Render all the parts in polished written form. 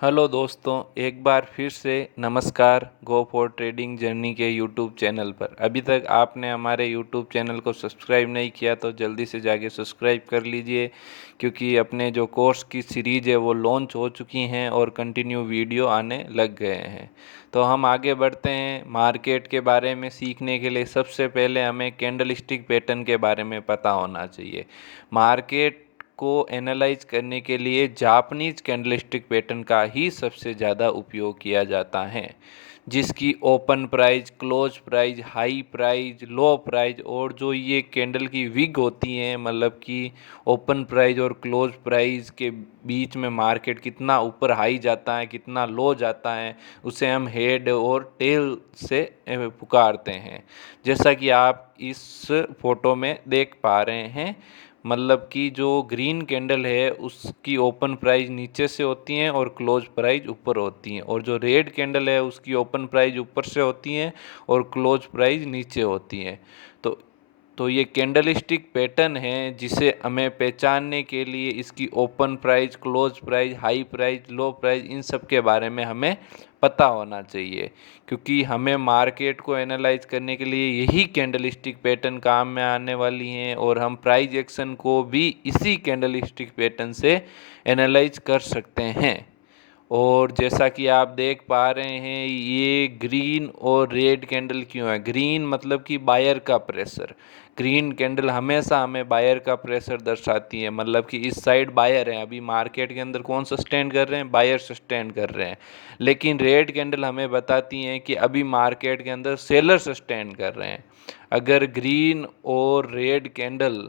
Hello दोस्तों, एक बार फिर से नमस्कार गो फॉर ट्रेडिंग जर्नी के यूट्यूब चैनल पर। अभी तक आपने हमारे यूट्यूब चैनल को सब्सक्राइब नहीं किया तो जल्दी से जाके सब्सक्राइब कर लीजिए, क्योंकि अपने जो कोर्स की सीरीज़ है वो लॉन्च हो चुकी हैं और कंटिन्यू वीडियो आने लग गए हैं। तो हम आगे बढ़ते हैं। मार्केट के बारे में सीखने के लिए सबसे पहले हमें कैंडलस्टिक पैटर्न के बारे में पता होना चाहिए। मार्केट को एनालाइज करने के लिए जापानीज कैंडलस्टिक पैटर्न का ही सबसे ज़्यादा उपयोग किया जाता है, जिसकी open price, close price, high price, low price और जो ये कैंडल की विग होती हैं, मतलब कि ओपन प्राइस और क्लोज प्राइस के बीच में मार्केट कितना ऊपर हाई जाता है, कितना लो जाता है, उसे हम हेड और टेल से पुकारते हैं। जैसा कि आप इस फोटो में देख पा रहे हैं, मतलब कि जो ग्रीन कैंडल है उसकी ओपन प्राइस नीचे से होती हैं और क्लोज प्राइस ऊपर होती हैं, और जो रेड कैंडल है उसकी ओपन प्राइस ऊपर से होती हैं और क्लोज प्राइस नीचे होती हैं। तो तो ये कैंडलस्टिक पैटर्न है जिसे हमें पहचानने के लिए इसकी open price, close price, high price, low price, इन सब के बारे में हमें पता होना चाहिए, क्योंकि हमें मार्केट को एनालाइज करने के लिए यही कैंडलस्टिक पैटर्न काम में आने वाली हैं, और हम प्राइस एक्शन को भी इसी कैंडलस्टिक पैटर्न से एनालाइज कर सकते हैं। और जैसा कि आप देख पा रहे हैं, ये ग्रीन और रेड कैंडल क्यों है? ग्रीन मतलब कि बायर का प्रेशर। ग्रीन कैंडल हमेशा हमें बायर का प्रेशर दर्शाती है, मतलब कि इस साइड बायर है। अभी मार्केट के अंदर कौन सस्टेन कर रहे हैं? बायर सस्टेन कर रहे हैं। लेकिन रेड कैंडल हमें बताती हैं कि अभी मार्केट के अंदर सेलर सस्टेन कर रहे हैं। अगर ग्रीन और रेड कैंडल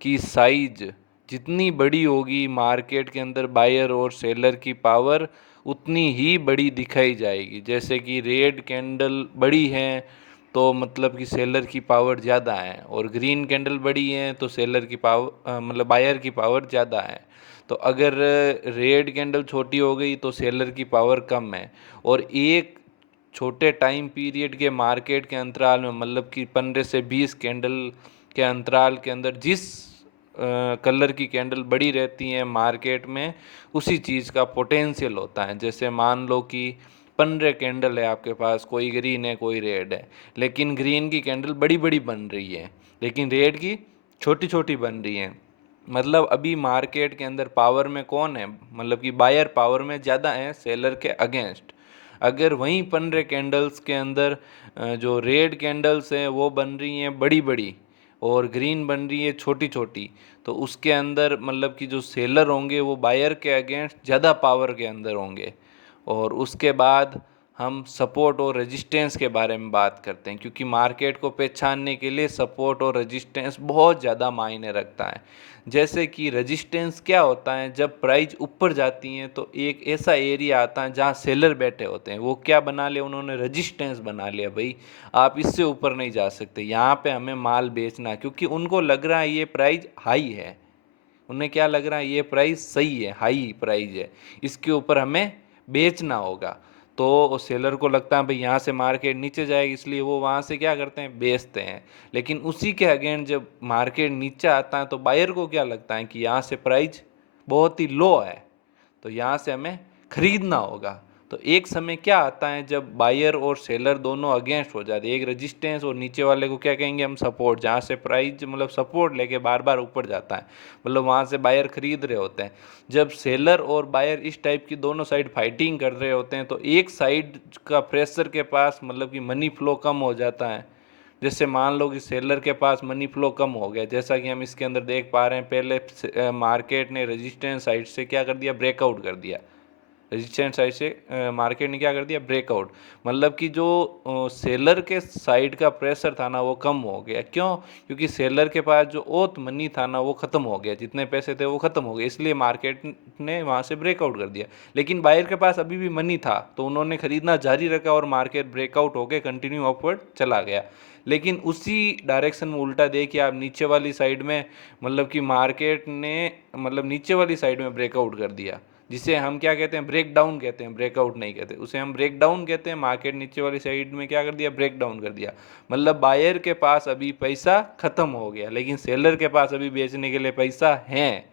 की साइज जितनी बड़ी होगी, मार्केट के अंदर बायर और सेलर की पावर उतनी ही बड़ी दिखाई जाएगी। जैसे कि रेड कैंडल बड़ी है तो मतलब कि सेलर की पावर ज़्यादा है, और ग्रीन कैंडल बड़ी है तो सेलर की पावर मतलब बायर की पावर ज़्यादा है। तो अगर रेड कैंडल छोटी हो गई तो सेलर की पावर कम है। और एक छोटे टाइम पीरियड के मार्केट के अंतराल में, मतलब कि 15 से 20 कैंडल के अंतराल के अंदर जिस कलर की कैंडल बड़ी रहती हैं मार्केट में, उसी चीज़ का पोटेंशियल होता है। जैसे मान लो कि 15 कैंडल है आपके पास, कोई ग्रीन है कोई रेड है, लेकिन ग्रीन की कैंडल बड़ी बड़ी बन रही है लेकिन रेड की छोटी छोटी बन रही है। मतलब अभी मार्केट के अंदर पावर में कौन है? मतलब कि बायर पावर में ज़्यादा है सेलर के अगेंस्ट। अगर वहीं 15 कैंडल्स के अंदर जो रेड कैंडल्स हैं वो बन रही हैं बड़ी बड़ी और ग्रीन बन रही है छोटी छोटी, तो उसके अंदर मतलब कि जो सेलर होंगे वो बायर के अगेंस्ट ज़्यादा पावर के अंदर होंगे। और उसके बाद हम सपोर्ट और रेजिस्टेंस के बारे में बात करते हैं, क्योंकि मार्केट को पहचानने के लिए सपोर्ट और रेजिस्टेंस बहुत ज़्यादा मायने रखता है। जैसे कि रेजिस्टेंस क्या होता है? जब प्राइस ऊपर जाती हैं तो एक ऐसा एरिया आता है जहाँ सेलर बैठे होते हैं, वो क्या बना लिया उन्होंने? रेजिस्टेंस बना लिया। भाई आप इससे ऊपर नहीं जा सकते, यहाँ पे हमें माल बेचना है, क्योंकि उनको लग रहा है ये प्राइस हाई है। उन्हें क्या लग रहा है? ये प्राइस सही है, हाई प्राइस है, इसके ऊपर हमें बेचना होगा। तो सेलर को लगता है भाई यहाँ से मार्केट नीचे जाएगी, इसलिए वो वहाँ से क्या करते हैं? बेचते हैं। लेकिन उसी के अगेंस्ट जब मार्केट नीचे आता है तो बायर को क्या लगता है कि यहाँ से प्राइस बहुत ही लो है, तो यहाँ से हमें खरीदना होगा। तो एक समय क्या आता है जब बायर और सेलर दोनों अगेंस्ट हो जाते हैं, एक रेजिस्टेंस और नीचे वाले को क्या कहेंगे हम? सपोर्ट। जहाँ से प्राइस मतलब सपोर्ट लेके बार बार ऊपर जाता है, मतलब वहाँ से बायर खरीद रहे होते हैं। जब सेलर और बायर इस टाइप की दोनों साइड फाइटिंग कर रहे होते हैं तो एक साइड का प्रेशर के पास मतलब कि मनी फ्लो कम हो जाता है। जैसे मान लो कि सेलर के पास मनी फ्लो कम हो गया, जैसा कि हम इसके अंदर देख पा रहे हैं, पहले मार्केट ने रेजिस्टेंस साइड से क्या कर दिया? ब्रेकआउट कर दिया। रेजिस्टेंस साइड से मार्केट ने क्या कर दिया? ब्रेकआउट। मतलब कि जो सेलर के साइड का प्रेशर था ना वो कम हो गया। क्यों? क्योंकि सेलर के पास जो ओथ मनी था ना वो ख़त्म हो गया, जितने पैसे थे वो ख़त्म हो गए, इसलिए मार्केट ने वहाँ से ब्रेकआउट कर दिया। लेकिन बायर के पास अभी भी मनी था तो उन्होंने खरीदना जारी रखा और मार्केट ब्रेकआउट होकर कंटिन्यू अपवर्ड चला गया। लेकिन उसी डायरेक्शन में उल्टा देखिए आप, नीचे वाली साइड में मतलब कि मार्केट ने मतलब नीचे वाली साइड में ब्रेकआउट कर दिया, जिसे हम क्या कहते हैं? ब्रेक डाउन कहते हैं, ब्रेकआउट नहीं कहते, उसे हम ब्रेक डाउन कहते हैं। मार्केट नीचे वाली साइड में क्या कर दिया? ब्रेक डाउन कर दिया। मतलब बायर के पास अभी पैसा खत्म हो गया, लेकिन सेलर के पास अभी बेचने के लिए पैसा है।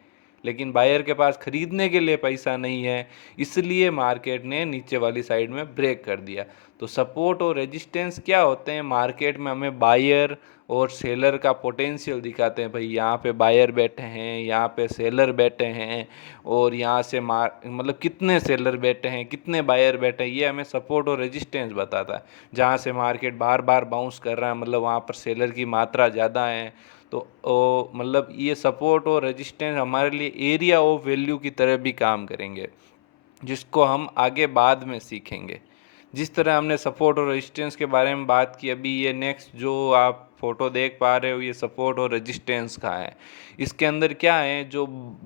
लेकिन बायर के पास खरीदने के लिए पैसा नहीं है, इसलिए मार्केट ने नीचे वाली साइड में ब्रेक कर दिया। तो सपोर्ट और रेजिस्टेंस क्या होते हैं मार्केट में? हमें बायर और सेलर का पोटेंशियल दिखाते हैं, भाई यहाँ पे बायर बैठे हैं, यहाँ पे सेलर बैठे हैं, और यहाँ से मतलब कितने सेलर बैठे हैं, कितने बायर बैठे हैं, ये हमें सपोर्ट और रेजिस्टेंस बताता है। जहाँ से मार्केट बार बार बाउंस कर रहा है, मतलब वहाँ पर सेलर की मात्रा ज़्यादा है। तो मतलब ये सपोर्ट और रेजिस्टेंस हमारे लिए एरिया ऑफ वैल्यू की तरह भी काम करेंगे, जिसको हम आगे बाद में सीखेंगे। जिस तरह हमने सपोर्ट और रेजिस्टेंस के बारे में बात की, अभी ये नेक्स्ट जो आप फोटो देख पा रहे हो, ये सपोर्ट और रेजिस्टेंस का है। इसके अंदर क्या है, जो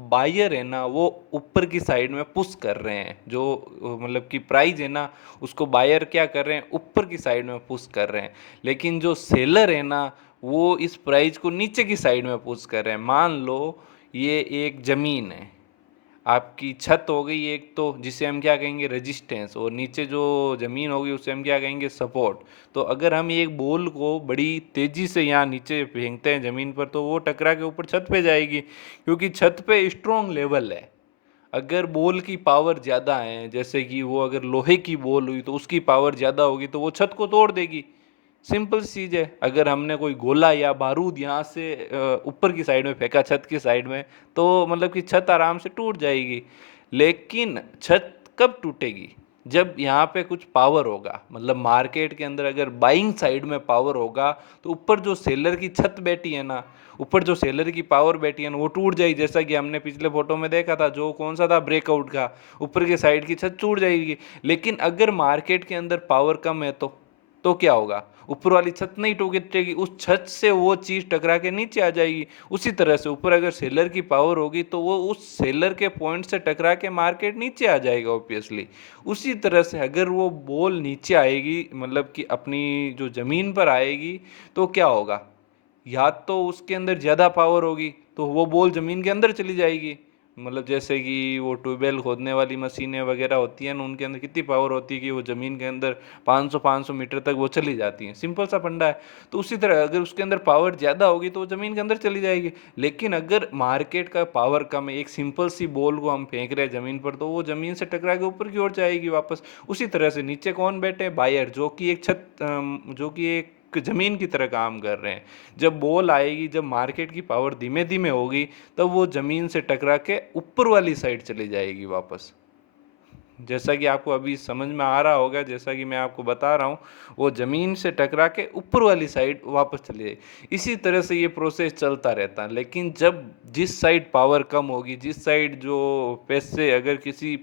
बायर है ना वो ऊपर की साइड में पुश कर रहे हैं, जो मतलब कि प्राइस है ना उसको बायर क्या कर रहे हैं, ऊपर की साइड में पुश कर रहे हैं। लेकिन जो सेलर है ना वो इस प्राइस को नीचे की साइड में पुश कर रहे हैं। मान लो ये एक ज़मीन है, आपकी छत हो गई एक, तो जिसे हम क्या कहेंगे, रेजिस्टेंस, और नीचे जो ज़मीन होगी उसे हम क्या कहेंगे, सपोर्ट। तो अगर हम एक बॉल को बड़ी तेज़ी से यहाँ नीचे फेंकते हैं ज़मीन पर, तो वो टकरा के ऊपर छत पे जाएगी, क्योंकि छत पे स्ट्रॉन्ग लेवल है। अगर बॉल की पावर ज़्यादा है, जैसे कि वो अगर लोहे की बॉल हुई तो उसकी पावर ज़्यादा होगी, तो वो छत को तोड़ देगी। सिंपल चीज़ है। अगर हमने कोई गोला या बारूद यहाँ से ऊपर की साइड में फेंका, छत की साइड में, तो मतलब कि छत आराम से टूट जाएगी। लेकिन छत कब टूटेगी? जब यहाँ पे कुछ पावर होगा, मतलब मार्केट के अंदर अगर बाइंग साइड में पावर होगा, तो ऊपर जो सेलर की छत बैठी है ना, ऊपर जो सेलर की पावर बैठी है ना, वो टूट जाएगी। जैसा कि हमने पिछले फोटो में देखा था, जो कौन सा था, ब्रेकआउट का, ऊपर की साइड की छत टूट जाएगी। लेकिन अगर मार्केट के अंदर पावर कम है तो क्या होगा? ऊपर वाली छत नहीं टूटेगी, उस छत से वो चीज़ टकरा के नीचे आ जाएगी। उसी तरह से ऊपर अगर सेलर की पावर होगी तो वो उस सेलर के पॉइंट से टकरा के मार्केट नीचे आ जाएगा ऑब्वियसली। उसी तरह से अगर वो बॉल नीचे आएगी, मतलब कि अपनी जो ज़मीन पर आएगी, तो क्या होगा? या तो उसके अंदर ज़्यादा पावर होगी तो वो बॉल ज़मीन के अंदर चली जाएगी। मतलब जैसे कि वो ट्यूबवेल खोदने वाली मशीनें वगैरह होती हैं ना, उनके अंदर कितनी पावर होती है कि वो ज़मीन के अंदर 500 मीटर तक वो चली जाती हैं। सिंपल सा फंडा है। तो उसी तरह अगर उसके अंदर पावर ज़्यादा होगी तो वो ज़मीन के अंदर चली जाएगी। लेकिन अगर मार्केट का पावर कम है, एक सिंपल सी बॉल को हम फेंक रहे हैं ज़मीन पर, तो वो ज़मीन से टकरा के ऊपर की ओर जाएगी वापस। उसी तरह से नीचे कौन बैठे हैं? बायर, जो कि एक जो कि एक ज़मीन की तरह काम कर रहे हैं। जब बॉल आएगी, जब मार्केट की पावर धीमे धीमे होगी, तब वो ज़मीन से टकरा के ऊपर वाली साइड चली जाएगी वापस। जैसा कि आपको अभी समझ में आ रहा होगा, जैसा कि मैं आपको बता रहा हूँ, वो ज़मीन से टकरा के ऊपर वाली साइड वापस चली जाएगी। इसी तरह से ये प्रोसेस चलता रहता है। लेकिन जब जिस साइड पावर कम होगी, जिस साइड जो पैसे अगर किसी भी